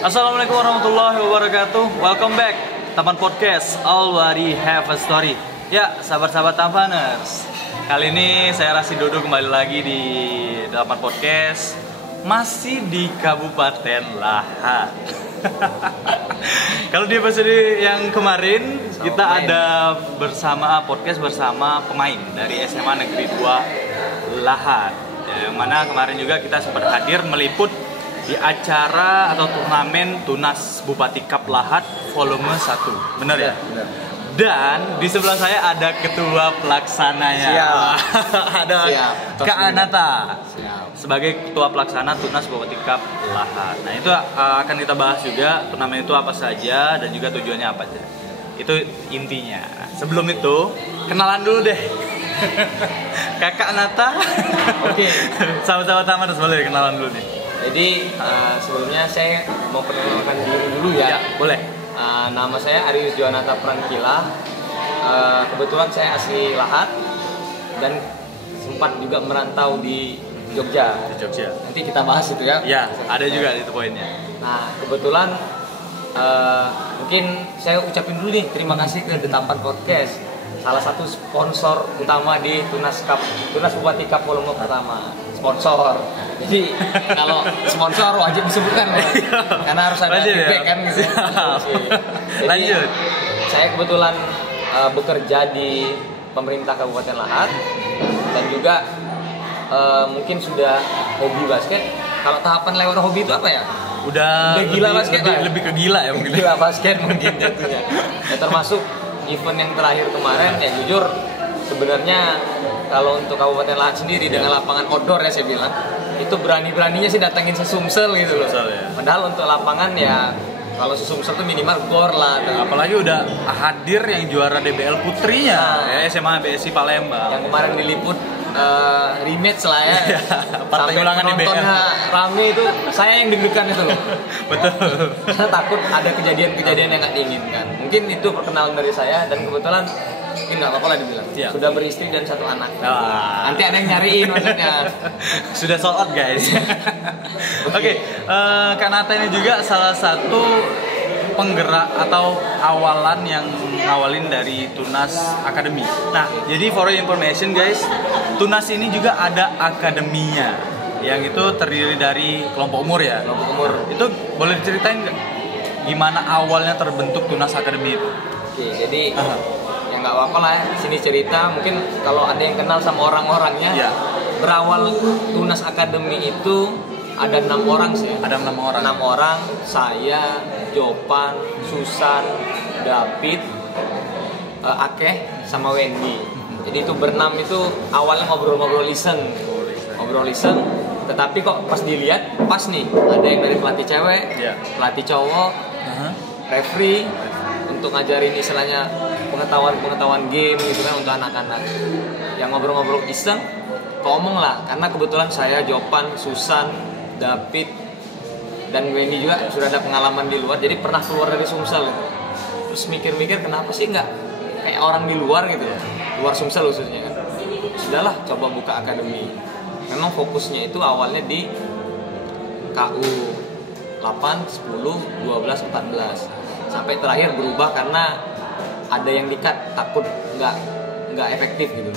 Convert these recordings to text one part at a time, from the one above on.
Assalamualaikum warahmatullahi wabarakatuh. Welcome back Tampan Podcast. Already have a story. Ya, sahabat-sahabat Tampaners. Kali ini saya Rasi Dodo kembali lagi di Tampan Podcast. Masih di Kabupaten Lahat. Kalau di episode yang kemarin kita ada podcast bersama pemain dari SMA Negeri 2 Lahat. Yang mana kemarin juga kita sempat hadir meliput di acara atau turnamen Tunas Bupati Cup Lahat volume 1. Benar ya? Benar. Dan di sebelah saya ada ketua pelaksananya. Siap. Ada Kak Anata. Siap. Sebagai ketua pelaksana Tunas Bupati Cup Lahat. Nah, itu akan kita bahas juga turnamen itu apa saja dan juga tujuannya apa aja. Itu intinya. Sebelum itu, kenalan dulu deh. Kakak Anata. Oke. Sahabat-sahabat Tampaners boleh kenalan dulu nih. Jadi sebelumnya saya mau perkenalkan diri dulu ya. Ya, boleh. Nama saya Arius Joanata Prankila. Kebetulan saya asli Lahat dan sempat juga merantau di Jogja. Di Jogja. Nanti kita bahas itu ya. Ya, ada juga itu poinnya. Nah, kebetulan mungkin saya ucapin dulu nih terima kasih ke The Tampan Podcast, salah satu sponsor utama di Tunas Bupati Cup volume pertama. Sponsor. Jadi kalau sponsor wajib disebutkan karena harus ada feedback kan gitu. Jadi, lanjut. Saya kebetulan bekerja di pemerintah Kabupaten Lahat dan juga mungkin sudah hobi basket. Kalau tahapan lewat hobi itu apa ya? Udah gila basket lebih ke gila ya mungkin. Gila basket mungkin jatuhnya. Ya, termasuk event yang terakhir kemarin ya jujur sebenarnya kalau untuk Kabupaten Lahat sendiri dengan lapangan outdoor ya saya bilang itu berani-beraninya sih datangin sesumsel gitu loh. Ya. Padahal untuk lapangan ya kalau sesumsel tuh minimal gor lah. Apalagi udah hadir yang juara DBL putrinya ya SMA BSI Palembang. Yang kemarin diliput rematch lah ya. Partai ulangan DBL. Penontonnya rame itu saya yang deg-degan itu loh. Betul. Saya takut ada kejadian-kejadian yang nggak diinginkan. Mungkin itu perkenalan dari saya dan kebetulan ini nggak apa-apa lah dibilang. Siap. Sudah beristri dan satu anak. Nanti ada yang nyariin maksudnya. Sudah sold out guys. Oke, Kak Nata ini juga salah satu penggerak atau awalan yang ngawalin dari Tunas Academy. Nah, jadi for your information guys, Tunas ini juga ada akademinya, yang itu terdiri dari kelompok umur ya. Kelompok umur. Itu boleh diceritain nggak gimana awalnya terbentuk Tunas Academy itu? Oke, jadi ya nggak apa-apa lah ya. Sini cerita, mungkin kalau ada yang kenal sama orang-orangnya. Ya. Berawal Tunas Academy itu ada 6 orang sih. Ada 6 orang. 6 orang, saya, Jopan, Susan, David, Akeh, sama Wendy. Jadi itu berenam itu awalnya ngobrol-ngobrol iseng. Tetapi kok pas dilihat, pas nih ada yang dari pelatih cewek, pelatih cowok, referee untuk ngajarin istilahnya pengetahuan game gitu kan untuk anak-anak. Yang ngobrol-ngobrol iseng, ngomong lah karena kebetulan saya, Jopan, Susan, David dan Wendy juga sudah ada pengalaman di luar, jadi pernah keluar dari Sumsel gitu. Terus mikir-mikir kenapa sih nggak kayak orang di luar gitu ya, luar Sumsel khususnya kan. Sudahlah coba buka akademi. Memang fokusnya itu awalnya di KU 8, 10, 12, 14 sampai terakhir berubah karena ada yang di-cut, takut nggak efektif gitu.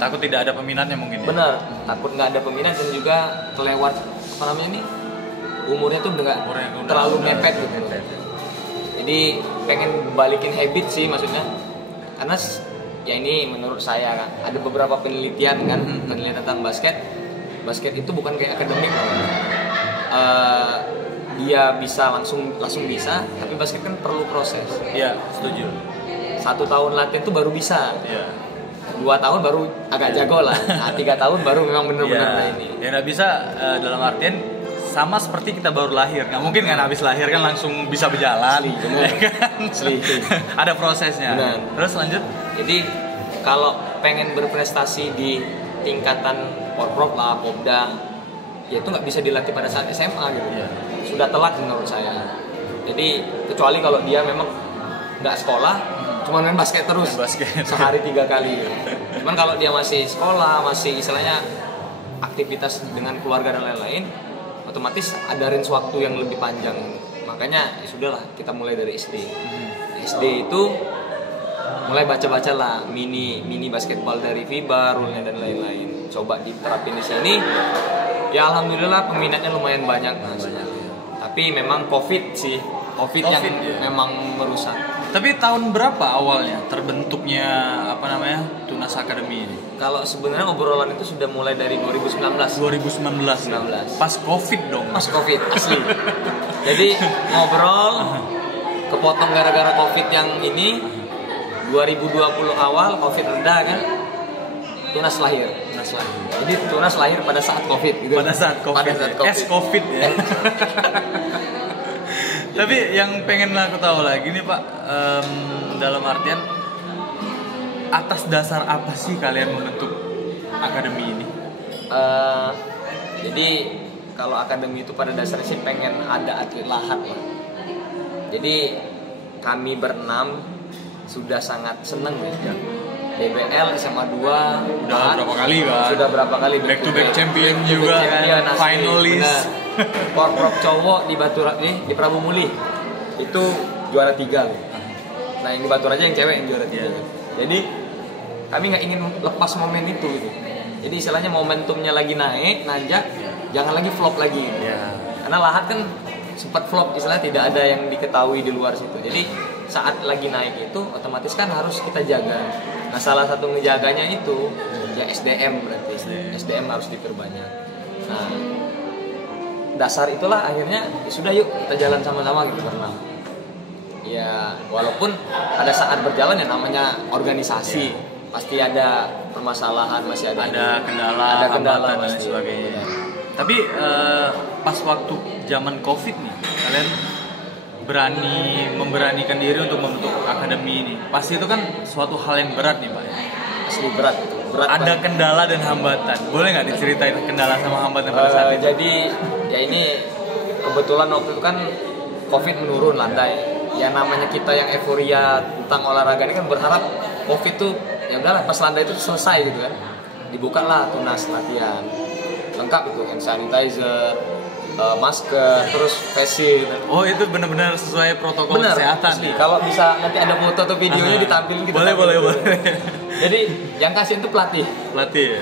Takut tidak ada peminatnya mungkin ya? Bener, takut nggak ada peminat dan juga kelewat apa namanya ini umurnya tuh nggak terlalu mepet gitu. Jadi pengen balikin habit sih maksudnya, karena ya ini menurut saya kan ada beberapa penelitian kan penelitian tentang basket itu bukan kayak akademik dia bisa langsung bisa, tapi basket kan perlu proses. Iya, setuju. 1 tahun latihan tuh baru bisa. Iya. 2 tahun baru agak jago lah. Nah, 3 tahun baru memang benar-benar ini. Ya nggak bisa dalam artian sama seperti kita baru lahir. Nggak mungkin kan habis lahir kan langsung bisa berjalan. Asli. Ada prosesnya. Benar. Terus lanjut. Jadi kalau pengen berprestasi di tingkatan Porprov lah, Popda, ya itu nggak bisa dilatih pada saat SMA gitu. Iya. Sudah telat menurut saya. Jadi kecuali kalau dia memang nggak sekolah, cuma main basket terus, sehari 3 kali gitu. Cuman kalau dia masih sekolah, masih istilahnya aktivitas dengan keluarga dan lain-lain, otomatis ada range waktu yang lebih panjang makanya ya sudahlah kita mulai dari SD. SD itu mulai baca-baca lah mini basketball dari FIBA, rule-nya dan lain-lain. Coba diterapin di sini. Ya alhamdulillah peminatnya lumayan banyak Mas. Tapi memang Covid yang memang merusak. Tapi tahun berapa awalnya terbentuknya Tunas Academy ini? Kalau sebenarnya obrolan itu sudah mulai dari 2019. 2019. Pas Covid dong. Pas Covid asli. Jadi ngobrol kepotong gara-gara Covid yang ini 2020 awal Covid reda kan. Tunas lahir. Jadi Tunas lahir pada saat Covid gitu. Pada saat Covid. COVID ya. Tapi yang pengen aku tahu lagi nih Pak, dalam artian atas dasar apa sih kalian membentuk akademi ini? Jadi kalau akademi itu pada dasarnya sih pengen ada atlet lahat lah. Jadi kami berenam sudah sangat seneng ya. DBL SMA 2 udah berapa kali kan? Sudah berapa kali back to back champion juga kan, finalis. Porprov cowok di di Prabu Muli itu juara 3 loh. Nah yang di Batur aja yang cewek yang juara 3. Jadi kami nggak ingin lepas momen itu gitu. Jadi istilahnya momentumnya lagi naik, nanjak, jangan lagi flop lagi. Karena lahat kan sempat flop, istilahnya tidak ada yang diketahui di luar situ. Jadi saat lagi naik itu otomatis kan harus kita jaga. Nah salah satu ngejaganya itu ya SDM berarti. SDM harus diperbanyak. Nah dasar itulah akhirnya ya sudah yuk kita jalan sama-sama gitu berenam. Ya walaupun pada saat berjalan ya namanya organisasi pasti ada permasalahan, masih ada kendala dan sebagainya. Tapi pas waktu zaman Covid nih kalian memberanikan diri untuk membentuk akademi ini. Pasti itu kan suatu hal yang berat nih Pak. Asli berat. Ada banget. Kendala dan hambatan. Boleh nggak diceritain kendala sama hambatan pada saat itu? Jadi ya ini kebetulan waktu itu kan Covid menurun landai. Ya namanya kita yang euforia tentang olahraga ini kan berharap Covid tuh ya udahlah pas landai itu selesai gitu kan. Dibukalah Tunas latihan. Lengkap itu hand sanitizer, masker, terus face shield. Oh itu benar-benar sesuai protokol kesehatan. Ya? Kalau bisa nanti ada foto atau videonya ditampilin kita. Boleh. Jadi yang kasih itu pelatih ya.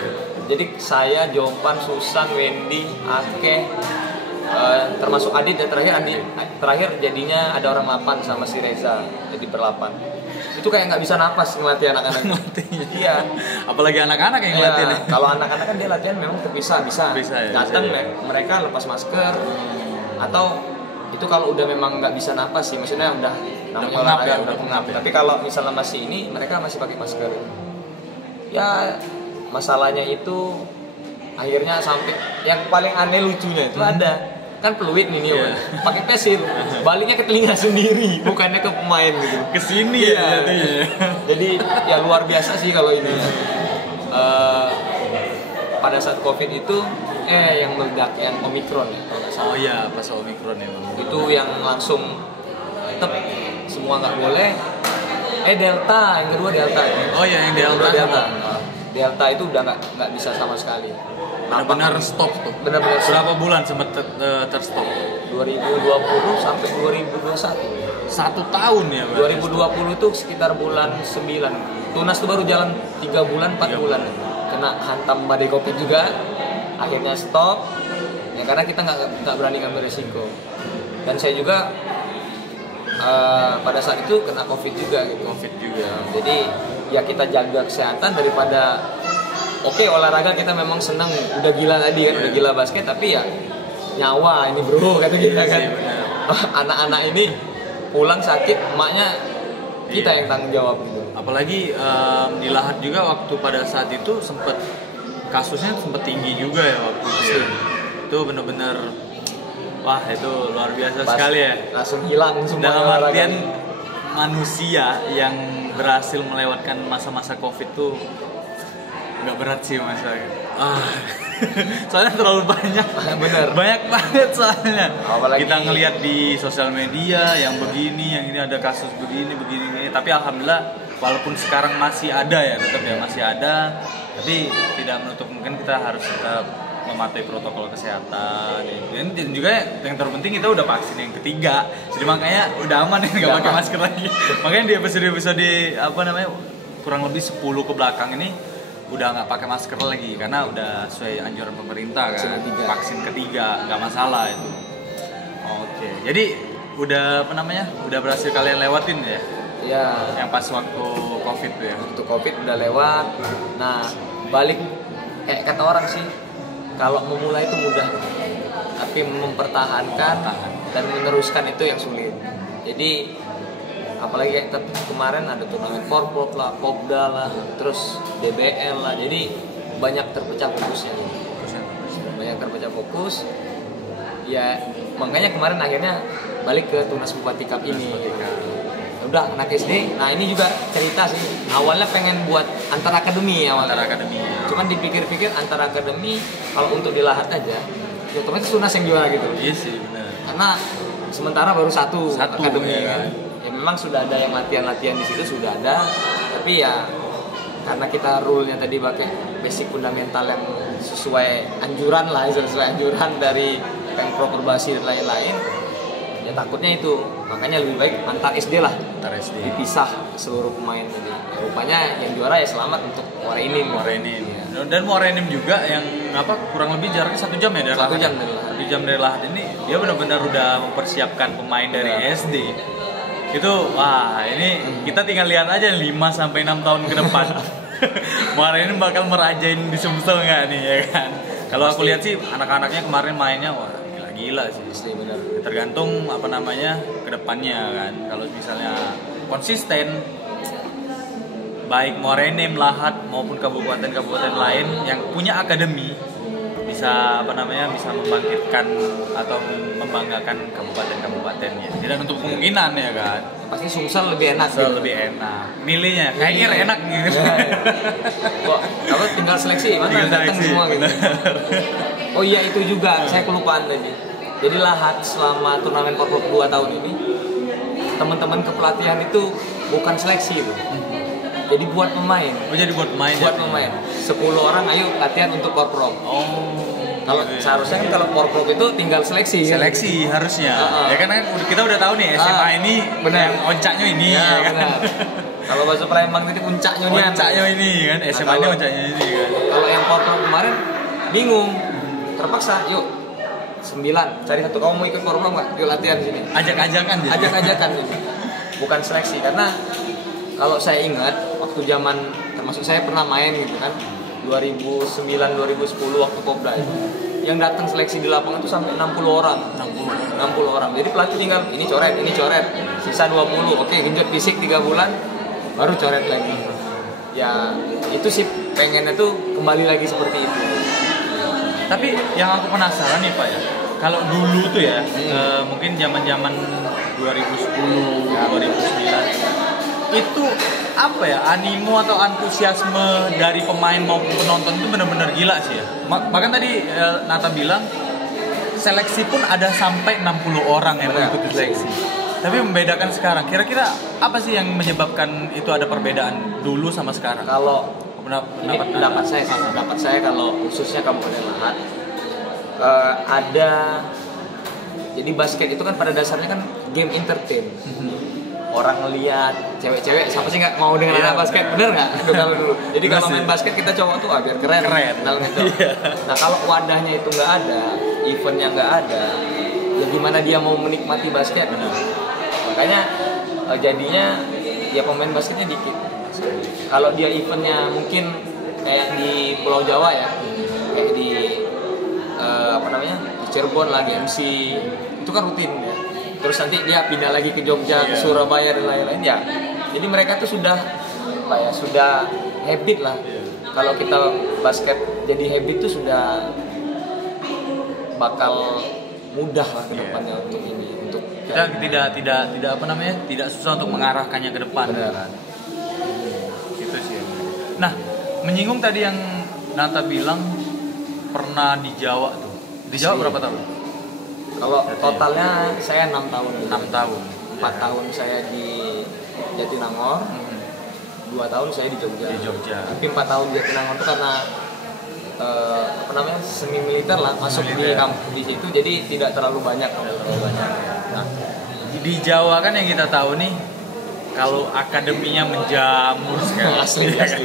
Jadi saya, Jopan, Susan, Wendy, Ake, termasuk Adit dan terakhir jadinya ada orang 8 sama si Reza, jadi berlapan. Itu kayak nggak bisa napas ngelatih anak-anak. Iya. Apalagi anak-anak yang ngelatih. Kalau anak-anak kan dia latihan memang terpisah bisa ya, datang mereka lepas masker atau itu kalau udah memang nggak bisa napas sih, maksudnya udah namanya olahraga udah pengap. Tapi kalau misalnya masih ini mereka masih pakai masker. Ya masalahnya itu akhirnya sampai yang paling aneh lucunya itu ada kan peluit nih pakai pesil baliknya ke telinga sendiri bukannya ke pemain gitu kesini ya jadi ya luar biasa sih kalau ini pada saat Covid itu yang meledak yang Omikron ya kalau nggak salah. Oh iya pas Omikron ya itu yang langsung tetap semua nggak boleh Delta yang kedua Delta ya. Oh iya yang Delta itu udah nggak bisa sama sekali. Benar-benar stop tuh. Benar-benar. Berapa bulan sempat terstop? 2020 sampai 2021. 1 tahun ya. 2020 tuh sekitar bulan 9. Tunas tuh baru jalan 3 bulan 4 bulan. Kena hantam badai Covid juga. Akhirnya stop. Ya karena kita nggak berani ngambil resiko. Dan saya juga pada saat itu kena Covid juga gitu. Jadi ya kita jaga kesehatan daripada olahraga kita memang senang udah gila tadi kan udah gila basket tapi ya nyawa ini bro kata kita kan anak-anak ini pulang sakit emaknya kita yang tanggung jawab gitu. Apalagi di Lahat juga waktu pada saat itu kasusnya sempat tinggi juga ya waktu itu. Itu benar-benar wah itu luar biasa sekali ya. Langsung hilang semua. Dalam artian manusia yang berhasil melewatkan masa-masa Covid tuh nggak berat sih mas. Soalnya terlalu banyak. Bener. Banyak banget soalnya. Apalagi kita ngelihat di sosial media yang begini, yang ini ada kasus begini. Tapi alhamdulillah walaupun sekarang masih ada ya, tetap ya masih ada. Tapi tidak menutup mungkin kita harus tetap mematuhi protokol kesehatan. Dan juga yang terpenting kita udah vaksin yang ketiga, jadi makanya udah aman ya nggak pakai masker lagi. Makanya di episode apa namanya kurang lebih 10 ke belakang ini udah nggak pakai masker lagi karena udah sesuai anjuran pemerintah kan. Vaksin ketiga nggak masalah itu. Oke, jadi udah apa namanya udah berhasil kalian lewatin ya? Ya. Yang pas waktu COVID tuh ya? Waktu COVID udah lewat. Nah, balik kata orang sih, kalau memulai itu mudah, tapi mempertahankan dan meneruskan itu yang sulit. Jadi apalagi kayak kemarin ada turnamen Porpot lah, Popda lah, terus DBL lah, jadi banyak terpecah fokusnya. Banyak terpecah fokus. Ya makanya kemarin akhirnya balik ke Tunas Bupati Cup ini. Udah anak SD. Nah ini juga cerita sih. Awalnya pengen buat antar akademi awalnya. Antar akademi. Cuman dipikir-pikir antar akademi kalau untuk di Lahat aja, ya otomatis Tunas yang juara gitu. Iya sih benar. Karena sementara baru satu akademi ya kan. Ya memang sudah ada yang latihan di situ sudah ada. Tapi ya karena kita rule-nya tadi pakai basic fundamental yang sesuai anjuran lah, sesuai anjuran dari Pemprov Perbasi dan lain-lain. Ya takutnya itu, makanya lebih baik antar SD lah, antar SD dipisah seluruh pemain ini. Rupanya yang juara ya selamat untuk Muara Enim. Ya. Dan Muara Enim juga yang apa kurang lebih jaraknya 1 jam ya dari Lahat. 1 jam dari Lahat ini dia benar-benar udah mempersiapkan pemain dari SD. Itu wah ini kita tinggal lihat aja 5 sampai 6 tahun ke depan. Muara Enim bakal merajain di Sumsel nggak nih ya kan? Kalau aku lihat sih anak-anaknya kemarin mainnya wah gila sih, benar. Tergantung apa namanya kedepannya kan. Kalau misalnya konsisten, baik Muara Enim, Lahat maupun kabupaten-kabupaten lain yang punya akademi bisa apa namanya bisa membangkitkan atau membanggakan kabupaten-kabupatennya. Tidak untuk kemungkinan ya kan. Pasti Sumsel lebih enak. Lebih enak. Milihnya kayaknya enak gitu. Kok kalau tinggal seleksi mana datang semua gitu. Oh iya itu juga saya kelupaan tadi. Jadi Lahat selama turnamen Porprov 2 tahun ini teman-teman kepelatihan itu bukan seleksi itu. Jadi buat pemain. Oh jadi buat pemain. Buat pemain. 10 orang ayo latihan untuk Porprov. Oh. Kalau seharusnya kan kalau Porprov itu tinggal seleksi. Seleksi kan? Harusnya. Ya kan kita udah tahu nih SMA ini benar. Yang oncaknya ini ya kan. Kalau bahasa Palembang itu puncaknya ini. Puncaknya ini kan SMA ini oncaknya ini kan. Kalau yang Porprov kemarin bingung. Terpaksa yuk 9 cari satu, kamu mau ikut Porprov nggak? Yuk latihan sini. Ajak-ajakan jadi. Ajak-ajakan ini. Bukan seleksi karena kalau saya ingat waktu zaman termasuk saya pernah main gitu kan 2009 2010 waktu Popda itu yang datang seleksi di lapangan itu sampai 60 orang. 60 orang. Jadi pelatih tinggal ini coret, sisa 20. Oke, genjot fisik 3 bulan baru coret lagi. Ya, itu sih pengennya tuh kembali lagi seperti itu. Tapi yang aku penasaran nih Pak ya, kalau dulu tuh ya, mungkin zaman-zaman 2010, 2009 itu apa ya animo atau antusiasme dari pemain maupun penonton itu benar-benar gila sih ya. Bahkan tadi Nata bilang seleksi pun ada sampai 60 orang yang mengikuti seleksi. Tapi membedakan sekarang, kira-kira apa sih yang menyebabkan itu ada perbedaan dulu sama sekarang? Kalau pendapat saya kalau khususnya Kabupaten Lahat ada, jadi basket itu kan pada dasarnya kan game entertain. Orang ngeliat cewek-cewek siapa sih nggak mau dengan anak basket, bener nggak? Kalau dulu jadi kalau main basket kita cowok tuh biar keren gitu. Nah kalau wadahnya itu nggak ada, eventnya nggak ada, ya gimana dia mau menikmati basket? Makanya jadinya ya pemain basketnya dikit. Kalau dia eventnya mungkin kayak di Pulau Jawa ya, kayak di di Cirebon lagi MC itu kan rutin ya. Terus nanti dia pindah lagi ke Jogja, ke Surabaya dan lain-lain ya. Jadi mereka tuh sudah habit lah. Kalau kita basket jadi habit tuh sudah bakal mudah lah ke depannya untuk ini, untuk kita tidak apa namanya, tidak susah untuk mengarahkannya ke depan. Benar. Gitu sih. Nah, menyinggung tadi yang Nata bilang pernah di Jawa tuh. Di Jawa berapa tahun? Kalau totalnya saya 6 tahun. 6 tahun. 4 tahun saya di Jatinangor. 2 tahun saya di Jogja. Di Jogja. Tapi 4 tahun di Jatinangor itu karena apa namanya semi militer lah masuk di kampus di situ, jadi tidak terlalu banyak. Nah, di Jawa kan yang kita tahu nih kalau akademinya menjamur sekali. asli.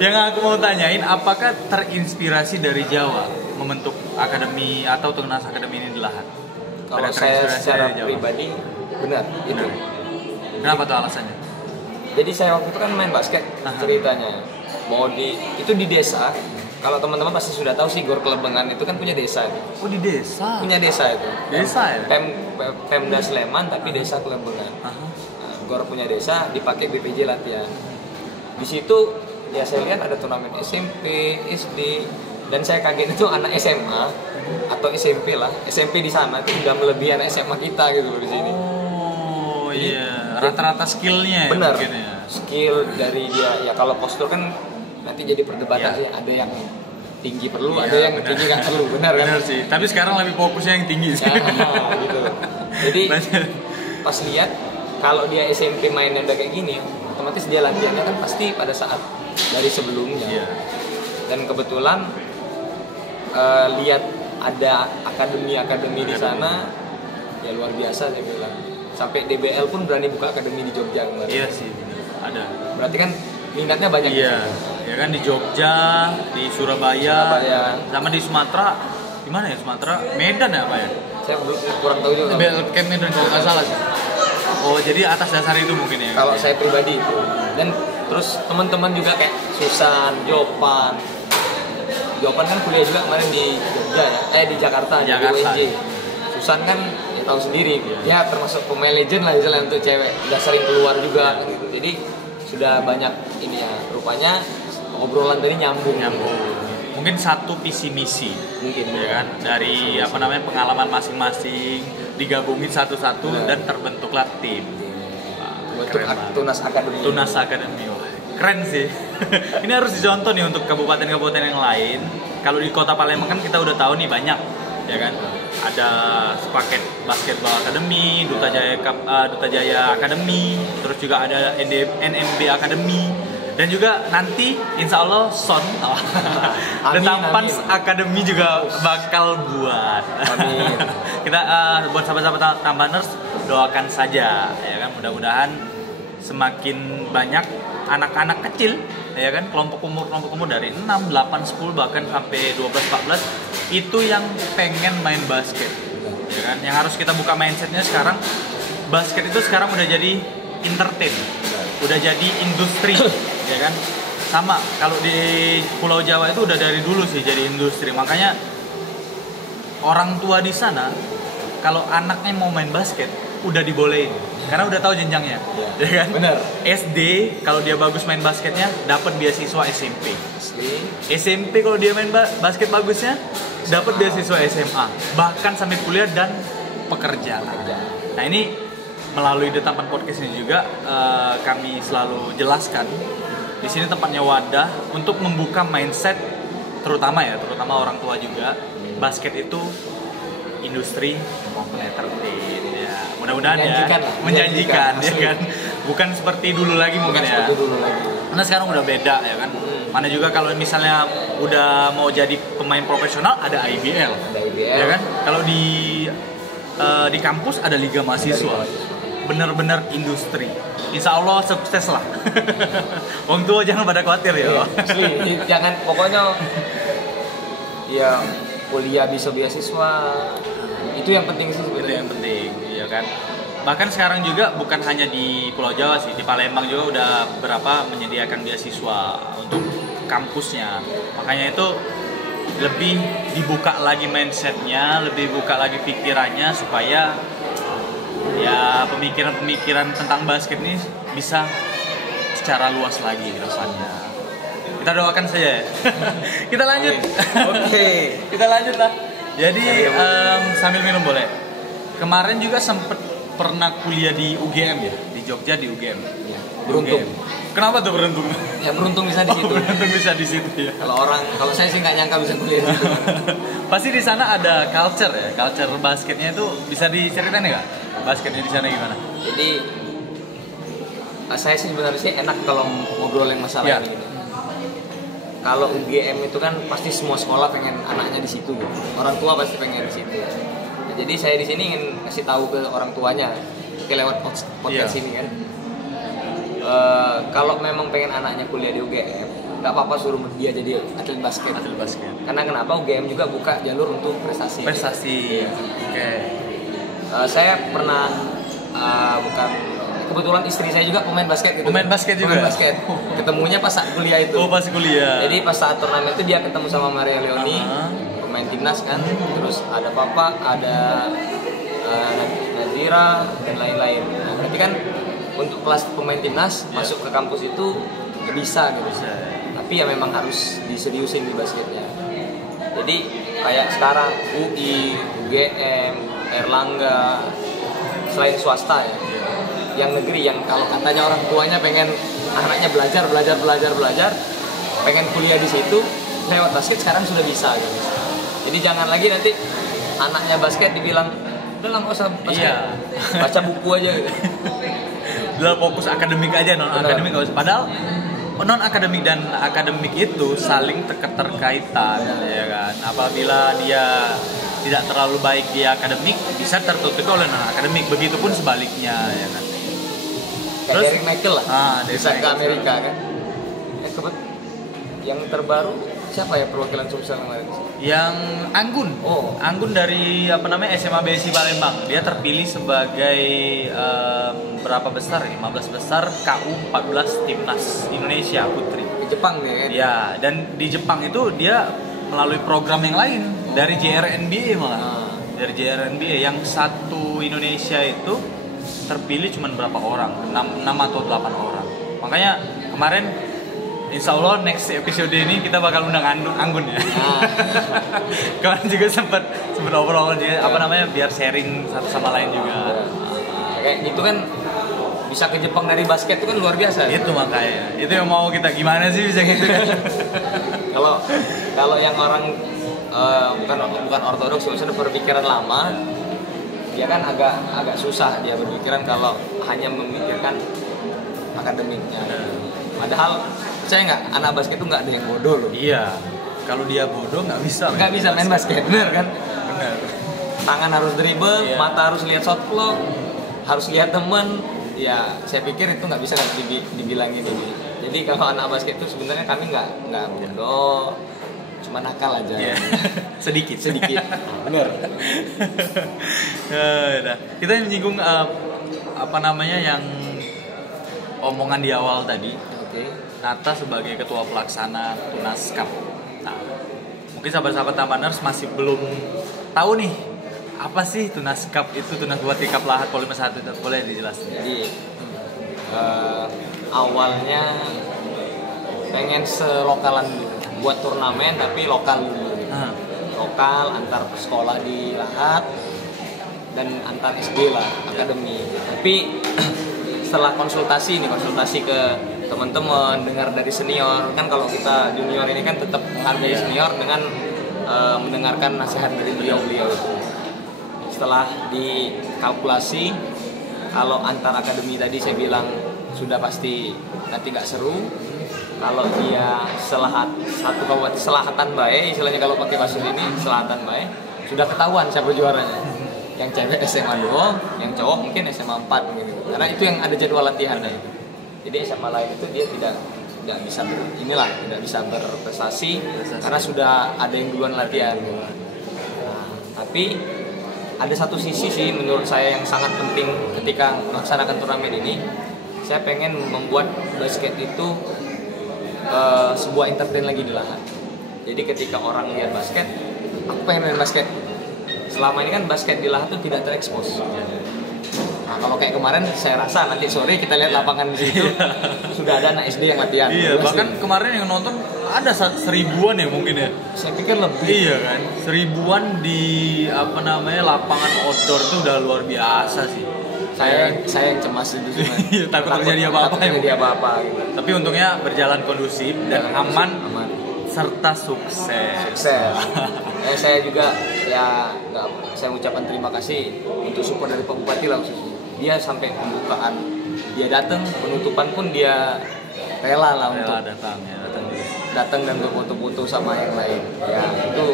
Yang aku mau tanyain, apakah terinspirasi dari Jawa membentuk akademi atau Tunas Akademi ini di Lahat? Kalau saya secara pribadi benar itu. Kenapa tuh alasannya? Jadi saya waktu itu kan main basket ceritanya. Mau itu di desa. Kalau teman-teman pasti sudah tahu sih Gor Kelebengan itu kan punya desa itu. Oh, di desa. Punya desa itu. Desa ya? Pemda Sleman tapi desa Kelebengan. Nah, Gor punya desa dipakai BPJ latihan. Di situ ya saya lihat ada turnamen SMP, SD, dan saya kaget itu anak SMA atau SMP lah. SMP di sana itu udah melebihi anak SMA kita gitu loh di sini. Oh iya, rata-rata skillnya. Benar. Ya, skill dari dia ya, kalau postur kan nanti jadi perdebatan sih, ada yang tinggi perlu, ada yang tinggi nggak perlu, benar kan? Benar sih. Tapi sekarang lebih fokusnya yang tinggi sih. Nah, gitu. Jadi pas lihat kalau dia SMP mainnya udah kayak gini, otomatis dia latihannya kan pasti pada saat dari sebelumnya. Dan kebetulan lihat ada akademi di sana, ya luar biasa saya bilang. Sampai DBL pun berani buka akademi di Jogja kemarin. Iya sih, ada. Berarti kan minatnya banyak. Iya. Ya kan di Jogja, di Surabaya, sama di Sumatera. Di mana ya Sumatera? Medan ya apa ya? Saya kurang tahu juga. Camp Medan kalau nggak salah sih. Oh, jadi atas dasar itu mungkin ya? Kalau saya pribadi itu. Dan terus teman-teman juga kayak Susan, Jopan kan kuliah juga kemarin di Jogja ya, di Jakarta. Di UNJ. Susan kan ya tahu sendiri, ya termasuk pemain legend lah misalnya untuk cewek, udah sering keluar juga kan gitu. Jadi sudah banyak ini ya, rupanya obrolan tadi nyambung. Mungkin satu visi misi mungkin ya kan, dari apa namanya pengalaman masing-masing digabungin satu-satu dan terbentuklah tim. Bentuk Tunas Akademi. Keren sih. Ini harus dicontoh nih untuk kabupaten-kabupaten yang lain. Kalau di Kota Palembang kan kita udah tahu nih banyak, ya kan? Ada Sepaket Basketball Academy, Duta Jaya Academy, terus juga ada NMB Academy, dan juga nanti insya Allah Son The Tampans Academy juga bakal buat. Amin. Kita buat sahabat-sahabat Tampaners doakan saja, ya kan, mudah-mudahan semakin banyak anak-anak kecil, ya kan, kelompok umur dari 6, 8, 10 bahkan sampai 12, 14 itu yang pengen main basket, ya kan. Yang harus kita buka mindsetnya sekarang, basket itu sekarang udah jadi entertain, udah jadi industri, ya kan. Sama kalau di Pulau Jawa itu udah dari dulu sih jadi industri, makanya orang tua di sana kalau anaknya mau main basket udah dibolehin karena udah tahu jenjangnya, ya kan. Bener. SD kalau dia bagus main basketnya dapat beasiswa SMP. SMP kalau dia main basket bagusnya dapat beasiswa SMA, bahkan sampai kuliah dan pekerjaan. Nah, ini melalui The Tampan Podcast ini juga kami selalu jelaskan di sini tempatnya wadah untuk membuka mindset terutama orang tua juga, basket itu industri entertain ya. Mudah-mudahan menjanjikan ya kan. Bukan seperti dulu lagi mungkin ya. Karena sekarang udah beda ya kan. Mana juga kalau misalnya udah mau jadi pemain profesional ada IBL. Ya kan? Kalau di kampus ada Liga Mahasiswa. Bener-bener industri. Insya Allah sukses lah. Wong tua jangan pada khawatir ya. Jangan, pokoknya ya kuliah bisa beasiswa. Itu yang penting sih sebenarnya. Itu yang penting, ya kan. Bahkan sekarang juga bukan hanya di Pulau Jawa sih, di Palembang juga udah beberapa menyediakan beasiswa untuk kampusnya. Makanya itu lebih dibuka lagi mindsetnya, lebih buka lagi pikirannya supaya ya pemikiran-pemikiran tentang basket ini bisa secara luas lagi ke depannya. Kita doakan saja ya. Kita lanjut. Oke. Kita lanjut lah. Jadi sambil minum boleh. Kemarin juga sempet pernah kuliah di UGM ya, di Jogja di UGM. Ya, beruntung. UGM. Kenapa tuh beruntung? Ya beruntung bisa di situ. Beruntung bisa di situ ya. Kalau saya sih nggak nyangka bisa kuliah di situ. Pasti di sana ada culture ya, culture basketnya itu bisa diceritain nggak? Basketnya di sana gimana? Jadi saya sih sebenarnya sih enak kalau ngobrolin masalah ini. kalau UGM itu kan pasti semua sekolah pengen anaknya di situ gitu. Orang tua pasti pengen di situ. Nah, jadi saya di sini ingin kasih tahu ke orang tuanya lewat podcast ini kan. Kalau memang pengen anaknya kuliah di UGM, nggak apa-apa suruh dia jadi atlet basket. Karena kenapa UGM juga buka jalur untuk prestasi. Oke. Saya pernah kebetulan istri saya juga pemain basket gitu. Pemain basket. Ketemunya pas saat kuliah itu. Oh, pas kuliah. Jadi pas saat turnamen itu dia ketemu sama Maria Leoni, pemain timnas kan. Terus ada Papa, ada Nazira dan lain-lain. Nah, berarti kan untuk kelas pemain timnas masuk ke kampus itu bisa gitu. Tapi ya memang harus diseriusin di basketnya. Jadi kayak sekarang UI, UGM, Erlangga, selain swasta ya, yang negeri yang kalau katanya orang tuanya pengen anaknya belajar, pengen kuliah di situ lewat basket sekarang sudah bisa gitu. Jadi jangan lagi nanti anaknya basket dibilang udah lah nggak usah basket, baca buku aja gitu. Udah fokus akademik aja, non akademik nggak usah. Padahal non akademik dan akademik itu saling keterkaitan, ya kan. Apabila dia tidak terlalu baik di akademik, bisa tertutup oleh non akademik. Begitupun sebaliknya, ya kan. Kayak Derrick Michael lah, bisa ke Amerika kan. Yang terbaru siapa ya perwakilan Sumsel kemarin? Yang Anggun. Anggun dari SMA BSI Palembang. Dia terpilih sebagai berapa besar? 15 besar KU 14 Timnas Indonesia Putri. Di Jepang nih kan? Ya, dan di Jepang itu dia melalui program yang lain dari JRNBA malah. Dari JRNBA yang satu Indonesia itu terpilih cuma berapa orang? 6 atau 8 orang. Makanya kemarin insya Allah next episode ini kita bakal undang Anggun ya. Kemarin juga sempat obrol biar sharing satu sama lain juga. Kayak gitu kan bisa ke Jepang dari basket itu kan luar biasa. Itu makanya. Itu yang mau kita gimana sih bisa gitu kan. Kalau yang orang bukan ortodoks, maksudnya berpikiran lama, dia kan agak susah dia berpikiran kalau hanya memikirkan akademiknya. Padahal percaya nggak, anak basket itu nggak ada yang bodoh loh. Iya, kalau dia bodoh nggak bisa main basket, bener kan? Bener. Tangan harus dribble, mata harus lihat shot clock, harus lihat temen. Ya, saya pikir itu nggak bisa dibilangin ini. Jadi kalau anak basket itu sebenarnya kami nggak bodoh, cuma nakal aja. sedikit. Bener. Nah, kita menyinggung yang omongan di awal tadi. Nata sebagai ketua pelaksana Tunas Cup. Nah, mungkin sahabat-sahabat Tambaners masih belum tahu nih apa sih Tunas Cup itu, Tunas Bupati Cup Lahat Volume 1 itu, boleh dijelasin? Jadi awalnya pengen selokalan dulu, buat turnamen tapi lokal dulu. Lokal antar sekolah di Lahat dan antar SD lah, akademi. Tapi setelah konsultasi ke teman-teman, dengar dari senior kan, kalau kita junior ini kan tetap menghargai senior dengan mendengarkan nasihat dari beliau-beliau. Setelah dikalkulasi, kalau antar akademi tadi saya bilang sudah pasti nanti nggak seru. Kalau dia satu kabupaten selatan bae, istilahnya kalau pakai bahasa ini selatan bae, sudah ketahuan siapa juaranya. Yang cewek SMA 2, yang cowok mungkin SMA 4 gitu. Karena itu yang ada jadwal latihannya itu. Jadi SMA lain itu dia tidak bisa berprestasi karena sudah ada yang duluan latihan. Nah, tapi ada satu sisi sih menurut saya yang sangat penting ketika melaksanakan turnamen ini. Saya pengen membuat basket itu sebuah entertain lagi di Lahat. Jadi ketika orang lihat basket, aku pengen main basket. Selama ini kan basket di Lahat itu tidak terekspos. Nah, kalau kayak kemarin saya rasa nanti sore kita lihat lapangan di situ sudah ada anak SD yang latihan. Iya, bahkan kemarin yang nonton ada 1000-an ya mungkin ya. Saya pikir lebih. Iya kan, 1000-an di lapangan outdoor itu udah luar biasa sih. Saya yang cemas itu sebenarnya. takut terjadi apa-apa gitu. Tapi untungnya berjalan kondusif dan aman serta sukses. Saya juga saya ucapkan terima kasih untuk support dari Pak Bupati lah khususnya. Dia sampai pembukaan dia datang, penutupan pun dia rela untuk datang juga. datang dan berfoto-foto sama yang lain. Ya itu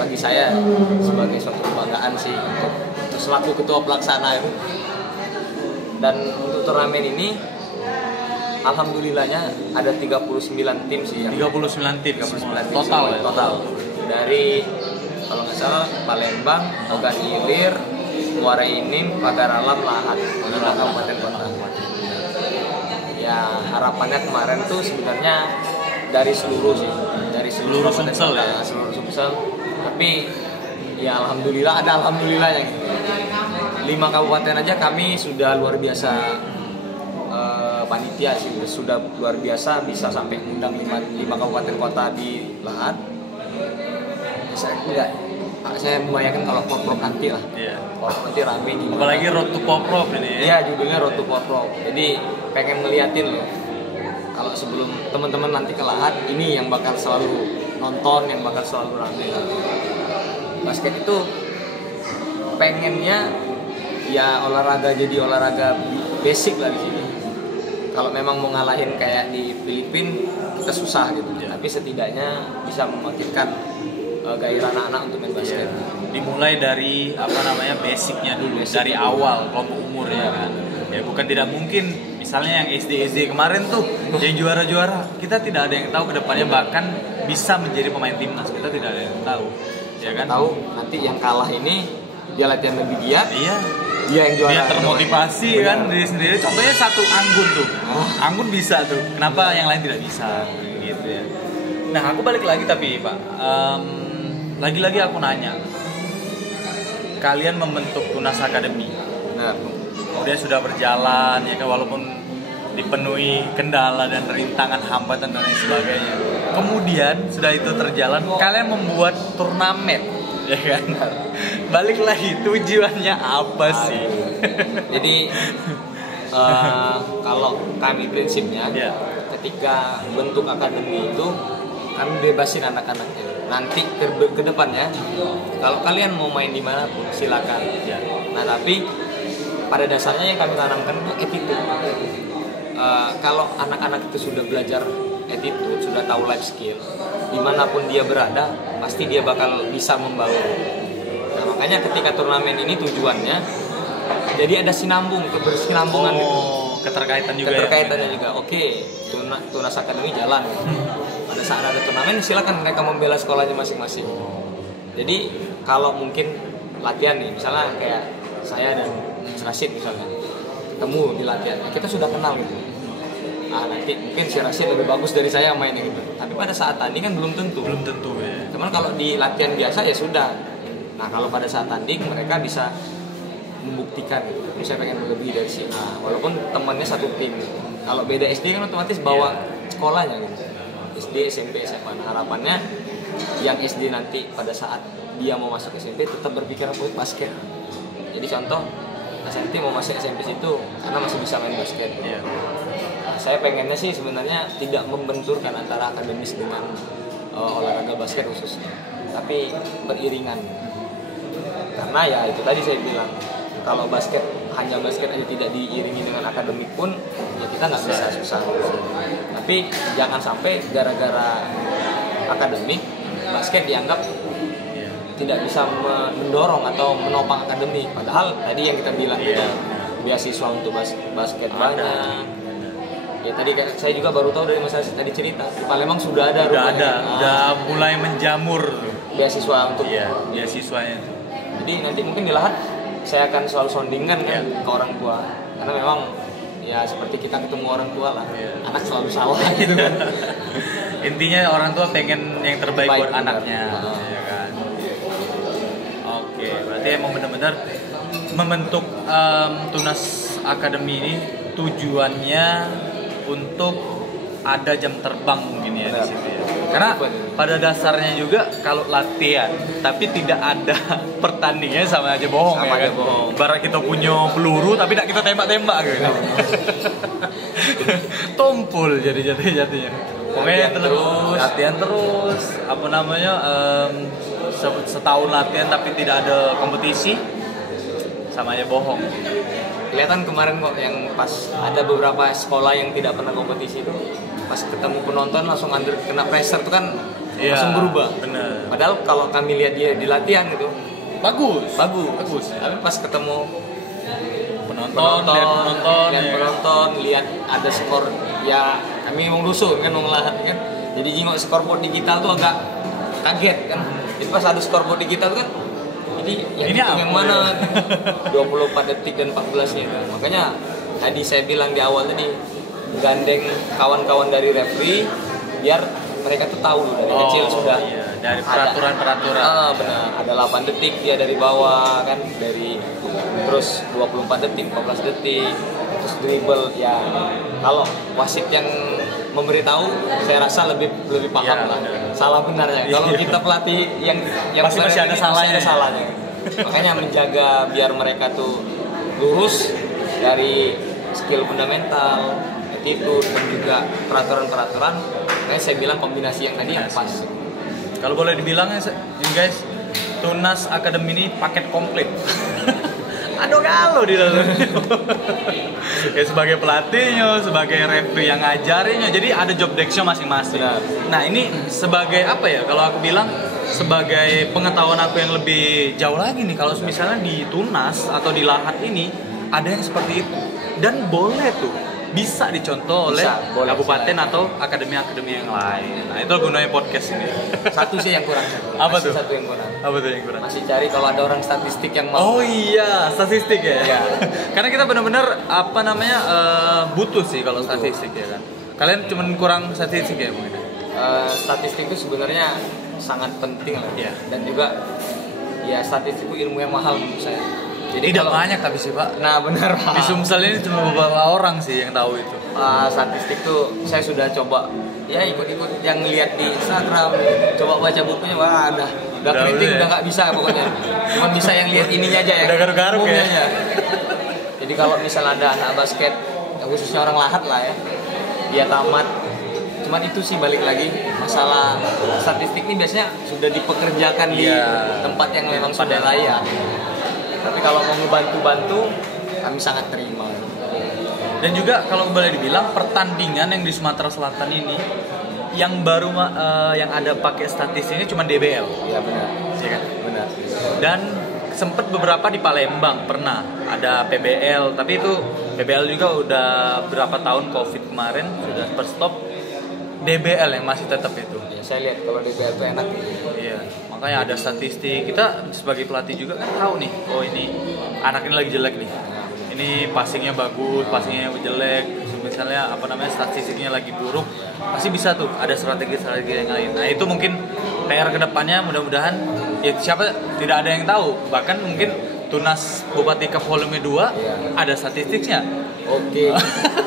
bagi saya sebagai suatu kebanggaan sih untuk selaku ketua pelaksana itu. Dan untuk turnamen ini alhamdulillahnya ada 39 tim sih. 39 tim total. Dari kalau nggak salah Palembang, Ogan Ilir, Muara Enim, Pagar Alam, Lahat, 5 kabupaten kota. Ya harapannya kemarin tuh sebenarnya dari seluruh Sumsel ya. Seluruh Sumsel. Tapi ya alhamdulillah ada alhamdulillahnya gitu. 5 kabupaten aja kami sudah luar biasa, panitia sih sudah luar biasa bisa sampai undang 5 kabupaten kota di Lahat. Saya membayangkan kalau Porprov nanti lah. Iya. Porprov nanti rame di mana. Apalagi Road to Porprov ini ya. Iya, judulnya Road to Porprov. Jadi pengen ngeliatin loh. Kalau sebelum teman-teman nanti ke Lahat, ini yang bakal selalu nonton, yang bakal selalu rame. Basket itu pengennya ya olahraga jadi olahraga basic lah di sini. Kalau memang mau ngalahin kayak di Filipina kita susah gitu. Yeah. Tapi setidaknya bisa membangkitkan gairah anak-anak untuk main basket. Dimulai dari basicnya dulu, dari awal kelompok umur ya kan. Ya bukan tidak mungkin misalnya yang SD kemarin tuh yang juara-juara, kita tidak ada yang tahu kedepannya bahkan bisa menjadi pemain timnas, kita tidak ada yang tahu. Ya kan? Tahu nanti yang kalah ini dia latihan lebih giat. Iya. Dia yang juara. Dia termotivasi kan diri sendiri. Contohnya satu Anggun tuh. Anggun bisa tuh. Kenapa yang lain tidak bisa? Gitu ya. Nah, aku balik lagi tapi Pak. Lagi-lagi aku nanya. Kalian membentuk Tunas Academy. Nah, kemudian sudah berjalan ya kan, walaupun dipenuhi kendala dan rintangan, hambatan dan lain sebagainya. Kemudian sudah itu terjalan, kalian membuat turnamen, ya kan? Balik lagi tujuannya apa sih? Jadi kalau kami prinsipnya, ketika bentuk akademi itu kami bebasin anak-anaknya. Nanti ke depannya, kalau kalian mau main di mana pun silakan. Ya. Nah tapi pada dasarnya yang kami tanamkan itu attitude. Kalau anak-anak itu sudah belajar attitude, sudah tahu life skill, dimanapun dia berada, pasti dia bakal bisa membawa. Nah makanya ketika turnamen ini tujuannya, jadi ada kebersinambungan. Keterkaitan juga. Keterkaitannya juga. Oke, Tunas Academy jalan. Pada saat ada turnamen, silakan mereka membela sekolahnya masing-masing. Jadi kalau mungkin latihan nih, misalnya kayak saya dan Rashid misalnya ketemu di latihan, kita sudah kenal gitu. Nanti mungkin si Rashid lebih bagus dari saya mainnya gitu. Tapi pada saat tanding kan belum tentu ya. Cuman kalau di latihan biasa ya sudah. Nah kalau pada saat tanding mereka bisa membuktikan gitu. Saya pengen lebih dari si A, walaupun temannya satu tim. Kalau beda SD kan otomatis bawa sekolahnya gitu. SD, SMP, SMA. Nah, harapannya yang SD nanti pada saat dia mau masuk SMP tetap berpikiran buat basket. Jadi contoh, nanti mau masuk SMP situ karena masih bisa main basket. Nah, saya pengennya sih sebenarnya tidak membenturkan antara akademis dengan olahraga basket khususnya, tapi beriringan. Karena ya itu tadi saya bilang, kalau hanya basket aja tidak diiringi dengan akademik pun ya kita nggak bisa, susah. Tapi jangan sampai gara-gara akademik basket dianggap tidak bisa mendorong atau menopang akademik. Padahal tadi yang kita bilang beasiswa untuk basket banyak. Ya tadi saya juga baru tahu dari Mas Asis tadi cerita di Palembang sudah ada. Udah mulai menjamur beasiswa untuk beasiswanya. Jadi nanti mungkin di Lahat saya akan selalu soundingkan kan ke orang tua, karena memang ya seperti kita ketemu orang tua lah, anak selalu salah gitu kan. Intinya orang tua pengen yang terbaik buat anaknya, ya kan. Oke, berarti emang benar-benar membentuk Tunas Academy ini tujuannya untuk ada jam terbang mungkin ya di situ ya. Karena pada dasarnya juga kalau latihan tapi tidak ada pertandingannya sama aja bohong ya kan. Barat kita punya peluru tapi tidak kita tembak-tembak gitu. Tumpul jadinya. Pokoknya terus latihan terus setahun latihan tapi tidak ada kompetisi sama aja bohong. Kelihatan kemarin kok yang pas ada beberapa sekolah yang tidak pernah kompetisi itu pas ketemu penonton langsung kena pressure tuh kan Iya, langsung berubah. bener. Padahal kalau kami lihat dia di latihan gitu bagus. tapi pas ketemu Penonton, lihat ada skor, ya kami mau rusuh kan, mau ngelahat kan, jadi jingok scoreboard digital tuh agak kaget kan. Jadi pas ada scoreboard digital tuh kan, jadi yang mana 24 detik dan 14-nya kan. Makanya tadi saya bilang di awal tadi, gandeng kawan-kawan dari referee biar mereka tuh tahu dari kecil sudah dari peraturan-peraturan. Benar, ada 8 detik dia dari bawah kan, terus 24 detik, 14 detik, terus dribble ya. Kalau wasit yang memberitahu, saya rasa lebih paham lah. Salah benarnya. Kalau kita pelatih yang masih ada salahnya. Makanya menjaga biar mereka tuh lurus dari skill fundamental, attitude, dan juga peraturan-peraturan. Makanya saya bilang kombinasi yang tadi yang pas. Kalau boleh dibilang ya guys, Tunas Academy ini paket komplit. Ada galau di dalam. Ya sebagai pelatihnya, sebagai referee yang ngajarinnya, jadi ada job desk-nya masing-masing. Nah ini sebagai apa ya? Kalau aku bilang sebagai pengetahuan aku yang lebih jauh lagi nih, kalau misalnya di Tunas atau di Lahat ini ada yang seperti itu dan boleh tuh bisa dicontoh oleh kabupaten atau akademi-akademi yang lain. Nah itu gunanya podcast ini. Satu sih yang kurang. Apa tuh? Satu yang kurang. Apa tuh yang kurang? Masih cari kalau ada orang statistik yang mau. Oh iya, statistik ya. Iya. Karena kita benar-benar butuh sih kalau statistik ya kan. Kalian cuma kurang statistik ya mungkin. Statistik itu sebenarnya sangat penting lah. Iya. Dan juga ya statistik itu ilmu yang mahal menurut saya. Jadi tidak banyak tapi sih Pak. Nah benar Pak. Di Sumsel ini cuma beberapa orang sih yang tahu itu. Statistik tuh saya sudah coba ya ikut-ikut yang lihat di Instagram, coba baca bukunya, wah udah kritik udah nggak bisa pokoknya. Cuma bisa yang lihat ininya aja ya. Udah garuk-garuk ya. Aja. Jadi kalau misalnya ada anak basket, khususnya orang Lahat lah ya, dia tamat. Cuman itu sih balik lagi masalah statistik ini biasanya sudah dipekerjakan di tempat yang memang sudah layak. Tapi kalau mau ngebantu-bantu, kami sangat terima. Dan juga kalau boleh dibilang pertandingan yang di Sumatera Selatan ini yang baru yang ada pakai statistik ini cuma DBL. Iya benar. Iya kan? Benar. Dan sempat beberapa di Palembang pernah ada PBL, tapi itu PBL juga udah berapa tahun Covid kemarin sudah stop. DBL yang masih tetap itu. Ya, saya lihat kalau DBL itu enak. Iya, makanya ada statistik. Kita sebagai pelatih juga kan tahu nih, oh ini anak ini lagi jelek nih. Ini passingnya bagus, passingnya jelek. Misalnya statistiknya lagi buruk, pasti bisa tuh ada strategi yang lain. Nah itu mungkin PR kedepannya mudah-mudahan ya siapa tidak ada yang tahu. Bahkan mungkin Tunas Bupati Cup Volume 2 ada statistiknya. Oke,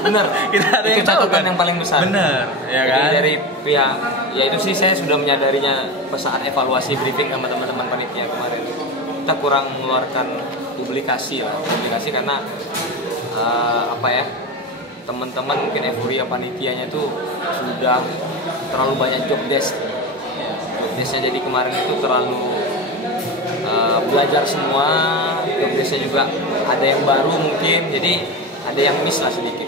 benar. Kita ada yang tahu kan yang paling besar. Benar, ya kan? Jadi dari pihak, ya itu sih saya sudah menyadarinya saat evaluasi briefing sama teman-teman panitia kemarin. Kita kurang mengeluarkan publikasi karena teman-teman mungkin euforia panitianya itu sudah terlalu banyak job desk. Job desknya jadi kemarin itu terlalu belajar semua, job desknya juga ada yang baru mungkin, jadi ada yang miss lah sedikit.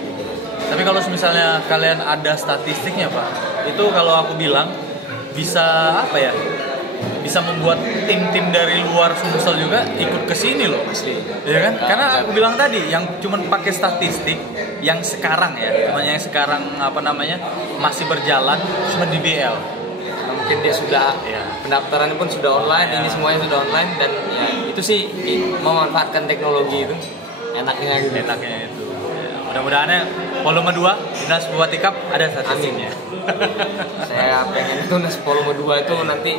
Tapi kalau misalnya kalian ada statistiknya Pak, itu kalau aku bilang bisa bisa membuat tim-tim dari luar Sumsel juga ikut ke sini loh. Asli. Ya kan? Karena aku bilang tadi yang cuma pakai statistik yang sekarang yang sekarang masih berjalan cuma di BL. Mungkin dia sudah pendaftaran pun sudah online, ini semuanya sudah online, dan ya itu sih memanfaatkan teknologi itu enaknya itu. Ya, mudah-mudahan volume 2 Tunas Bupati Cup ada statistiknya. Saya pengen Tunas volume 2 itu nanti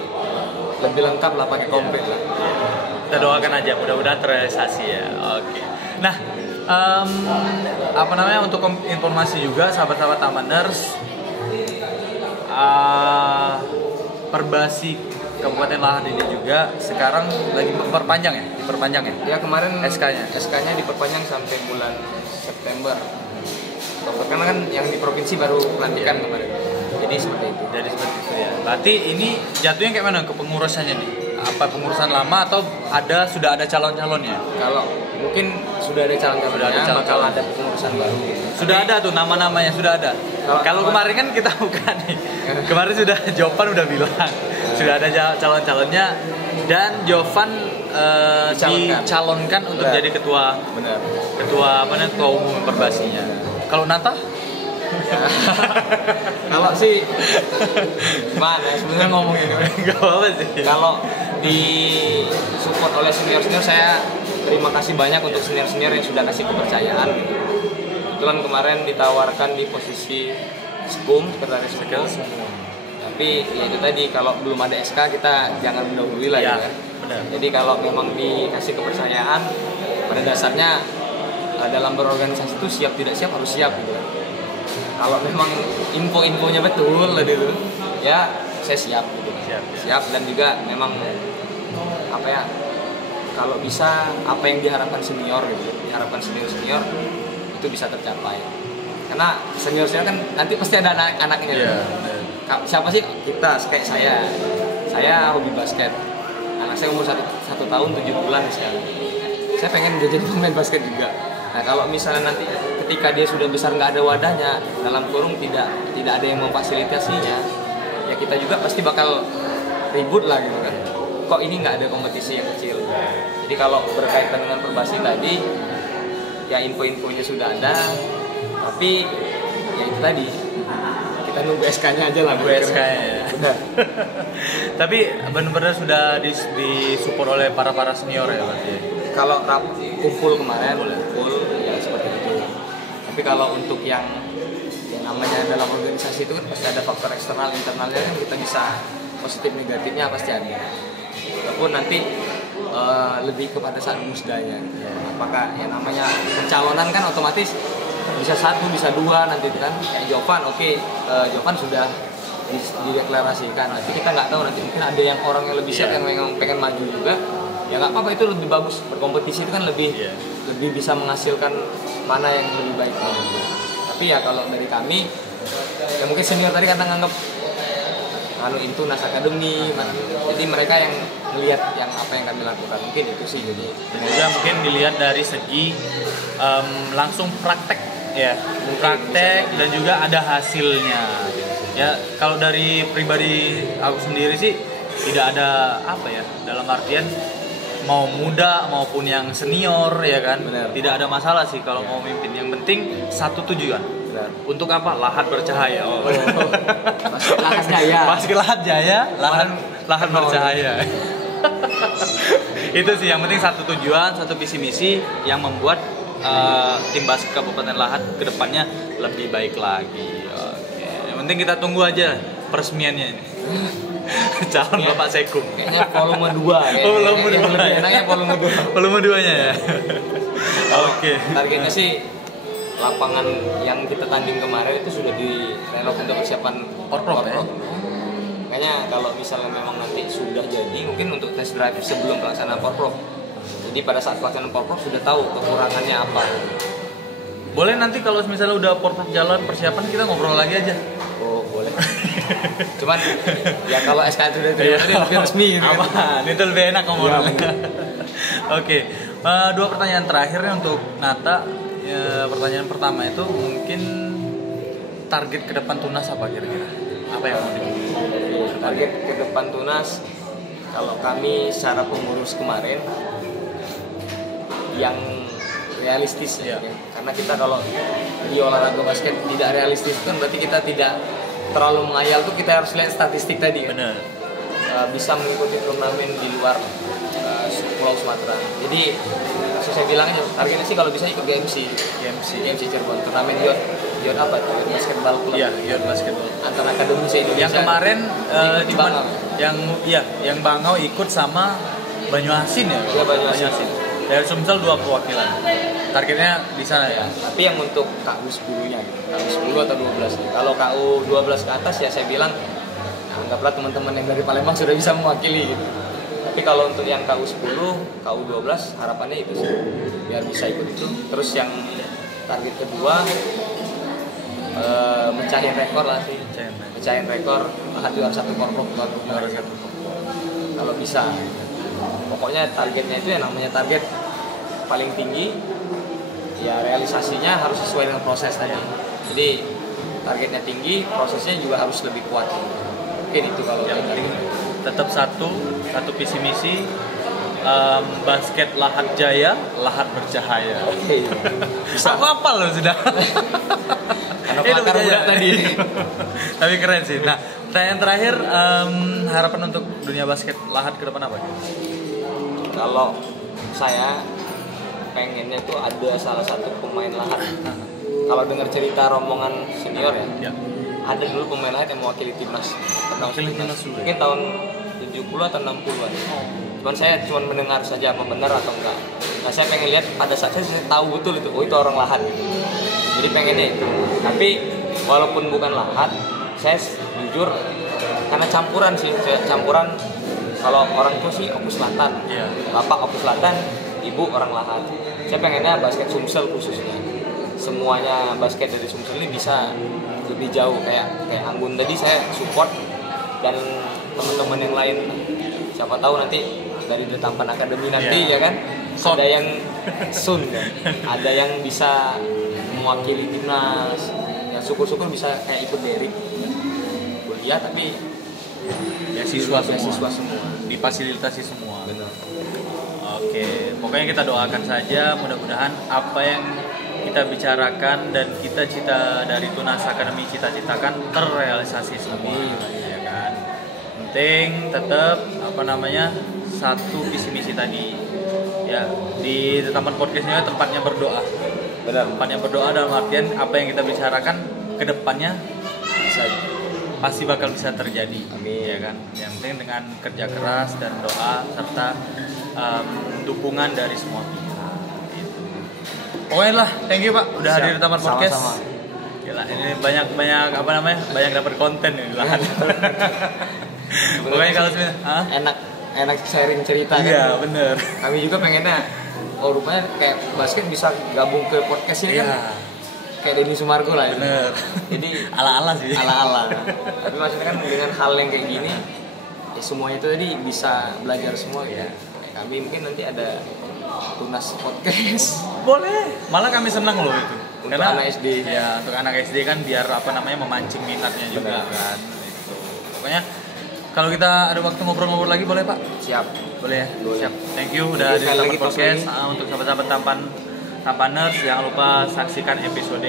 lebih lengkap lah, pakai komplit lah. Kita doakan aja mudah-mudahan terrealisasi ya. Oke. Nah, untuk informasi juga sahabat-sahabat Tamaners, Perbasi Kabupaten Lahat ini juga sekarang lagi diperpanjang ya? Ya kemarin SK-nya diperpanjang sampai bulan September. Karena kan yang di provinsi baru pelantikan kemarin. Jadi seperti itu ya. Berarti ini jatuhnya kayak mana ke pengurusannya nih? apa pengurusan lama atau sudah ada calon-calonnya? Kalau mungkin sudah ada calon-calonnya, bakal ada pengurusan baru. Sudah ada tuh nama-namanya, sudah ada. Kalau kemarin kan kita bukan nih. Kemarin sudah Jovan udah bilang sudah ada calon-calonnya dan Jovan dicalonkan untuk jadi ketua. Benar. Ketua umum Perbasinya. Kalau Nata? Kalau sih gimana sebenarnya ngomongin nggak apa sih. Kalau di support oleh senior saya terima kasih banyak untuk senior yang sudah kasih kepercayaan. Kebetulan kemarin ditawarkan di posisi sekretaris umum. Tapi ya itu tadi, kalau belum ada SK kita jangan mendahului lah ya. Jadi kalau memang dikasih kepercayaan, pada dasarnya dalam berorganisasi itu siap tidak siap harus siap gitu. Kalau memang info-infonya betul gitu, ya saya siap gitu. Siap dan juga memang apa ya, kalau bisa apa yang diharapkan senior gitu, diharapkan senior itu bisa tercapai. Karena senior kan nanti pasti ada anak-anaknya. Siapa sih? Kita, kayak saya hobi basket. Anak saya umur 1 tahun 7 bulan sekarang. Saya pengen jadi pemain basket juga. Nah kalau misalnya nanti ketika dia sudah besar nggak ada wadahnya, dalam kurung tidak ada yang memfasilitasinya, ya kita juga pasti bakal ribut lah gitu kan. Kok ini nggak ada kompetisi yang kecil? Jadi kalau berkaitan dengan Perbasi tadi, ya info-infonya sudah ada, tapi ya itu tadi, kita nunggu SK-nya aja lah. Nunggu SK-nya ya. Tapi benar-benar sudah disupport oleh para senior ya berarti. Kalau kumpul kemarin, ya seperti itu. Tapi kalau untuk yang namanya dalam organisasi itu kan pasti ada faktor eksternal, internalnya kan kita bisa positif negatifnya pasti ada. Walaupun nanti lebih kepada saat musdanya. Apakah yang namanya pencalonan kan otomatis bisa 1, bisa 2 nanti kan. Kayak Jovan, Jovan sudah dideklarasikan. Nanti kita nggak tahu, nanti mungkin ada yang orang yang lebih siap yang memang pengen maju juga. Ya nggak apa-apa, itu lebih bagus. Berkompetisi itu kan lebih bisa menghasilkan mana yang lebih baik. Tapi ya kalau dari kami, ya mungkin senior tadi kata nganggap itu Nas Academy, jadi mereka yang melihat yang apa yang kami lakukan, mungkin itu sih. Jadi juga mungkin dilihat dari segi langsung praktek ya, praktek dan juga ada hasilnya. Ya kalau dari pribadi aku sendiri sih tidak ada apa ya, dalam artian mau muda maupun yang senior ya kan. Benar. Tidak ada masalah sih kalau mau mimpin, yang penting satu tujuan. Benar. Untuk apa? Lahat bercahaya. Masuk Lahat Jaya, lahan bercahaya. Itu sih yang penting, satu tujuan, satu visi misi yang membuat tim basket Kabupaten Lahat kedepannya lebih baik lagi. Oke. Yang penting kita tunggu aja peresmiannya ini. Calon Bapak Sekum. Kayaknya volume 2 volume 2. Lebih enaknya volume 2. Volume 2-nya ya. Oke. Targetnya sih lapangan yang kita tanding kemarin itu sudah direnov untuk persiapan Porprov ya. Kayaknya kalau misalnya memang nanti sudah jadi, mungkin untuk test drive sebelum pelaksanaan Porprov. Jadi pada saat pelaksanaan Porprov sudah tahu kekurangannya apa. Boleh nanti kalau misalnya udah Porprov jalan persiapan kita ngobrol lagi aja. Oh boleh. Cuman ya kalau SK itu udah lebih resmi gitu. Aman, itu lebih enak ngomongnya. Oke, 2 pertanyaan terakhirnya untuk Nata. Ya, pertanyaan pertama itu mungkin target ke depan Tunas apa kira-kira? Apa yang mau dimiliki? Target ke depan Tunas, kalau kami secara pengurus kemarin yang realistis ya. Karena kita kalau di olahraga basket tidak realistis kan berarti kita tidak terlalu menghayal tuh, kita harus lihat statistik tadi kan. Benar. Bisa mengikuti turnamen di luar Pulau Sumatera. Jadi saya bilang aja targetnya sih kalau bisa ikut GMC Cirebon, turnamen Youth apa itu? Basketball club. Iya, Youth basketball. Antara akademi Indonesia. Yang kemarin cuma yang Bangau ikut sama Banyuasin ya. Iya, Banyuasin. Dari Sumsel 2 perwakilan. Targetnya di sana ya. Tapi yang untuk KU 10-nya, KU 10 atau 12. Kalau KU 12 ke atas ya saya bilang anggaplah teman-teman yang dari Palembang sudah bisa mewakili gitu. Tapi kalau untuk yang KU 10, KU 12 harapannya itu sih biar bisa ikut itu. Terus yang target kedua mecahin rekor lah sih. Mecahin rekor, juara 1 Porprov, juara 1. kalau bisa. Pokoknya targetnya itu yang namanya target paling tinggi, ya realisasinya harus sesuai dengan proses tadi. Jadi targetnya tinggi, prosesnya juga harus lebih kuat. Mungkin itu kalau yang penting tetap satu visi misi. Basket Lahat Jaya, Lahat bercahaya. Oke. Bisa apa lo sudah? Anak pakar udah tadi. Tapi keren sih. Nah, pertanyaan terakhir, harapan untuk dunia basket Lahat ke depan apa? Kalau saya pengennya tuh ada salah satu pemain Lahat. Kalau dengar cerita rombongan senior ya. Ada dulu pemain Lahat yang mewakili timnas. Mungkin tahun 70 atau 60-an. Cuman saya mendengar saja apa benar atau enggak. Nah, saya pengen lihat pada saat saya tahu betul itu, oh itu orang Lahat. Jadi pengennya itu. Tapi walaupun bukan Lahat, saya jujur karena campuran sih, campuran. Kalau orang tua sih Oku Selatan, bapak Oku Selatan, ibu orang Lahat. Saya pengennya basket Sumsel khususnya. Semuanya basket dari Sumsel ini bisa lebih jauh kayak Anggun tadi saya support dan teman-teman yang lain. Siapa tahu nanti dari The Tampan Academy nanti ya kan ada yang ada yang bisa mewakili timnas. Ya syukur-syukur bisa kayak ikut Derek kuliah tapi ya siswa semua difasilitasi semua. Benar. Oke, pokoknya kita doakan saja mudah-mudahan apa yang kita bicarakan dan cita-cita dari Tunas Academy cita-citakan terrealisasi semua. Ya kan. Penting tetap satu visi misi tadi ya di Taman Podcast ini tempatnya berdoa. Benar. Tempatnya berdoa dalam artian apa yang kita bicarakan ke depannya pasti bakal bisa terjadi. Amin. Ya kan. Yang penting dengan kerja keras dan doa serta dukungan dari semua pihak. Gitu. Pokoknya lah, thank you Pak udah hadir di Taman Podcast. Sama-sama. Gila, ini banyak banyak dapat konten nih Lahat. Pokoknya kalau enak sharing cerita kan. Iya, bener. Kami juga pengennya rupanya kayak basket bisa gabung ke podcast ini kan. Kayak Denny Sumargo lah. Bener. Jadi ala-ala sih. Ala-ala. Tapi maksudnya kan dengan hal yang kayak gini ya semuanya itu tadi bisa belajar semua ya. Kayak kami mungkin nanti ada Tunas Podcast. Boleh. Malah kami senang loh itu. Untuk anak SD. Ya, untuk anak SD kan biar memancing minatnya juga. Bener. Kan. Itu. Pokoknya kalau kita ada waktu ngobrol-ngobrol lagi boleh Pak? Siap. Boleh ya? Boleh. Siap. Thank you udah di Taman Podcast. Untuk sahabat-sahabat Tampaners jangan lupa saksikan episode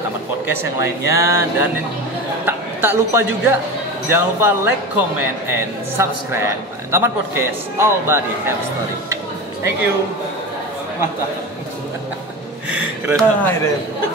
Taman Podcast yang lainnya dan tak lupa juga jangan lupa like, comment, and subscribe. Taman Podcast, all body have story. Thank you. Mantap. Keren.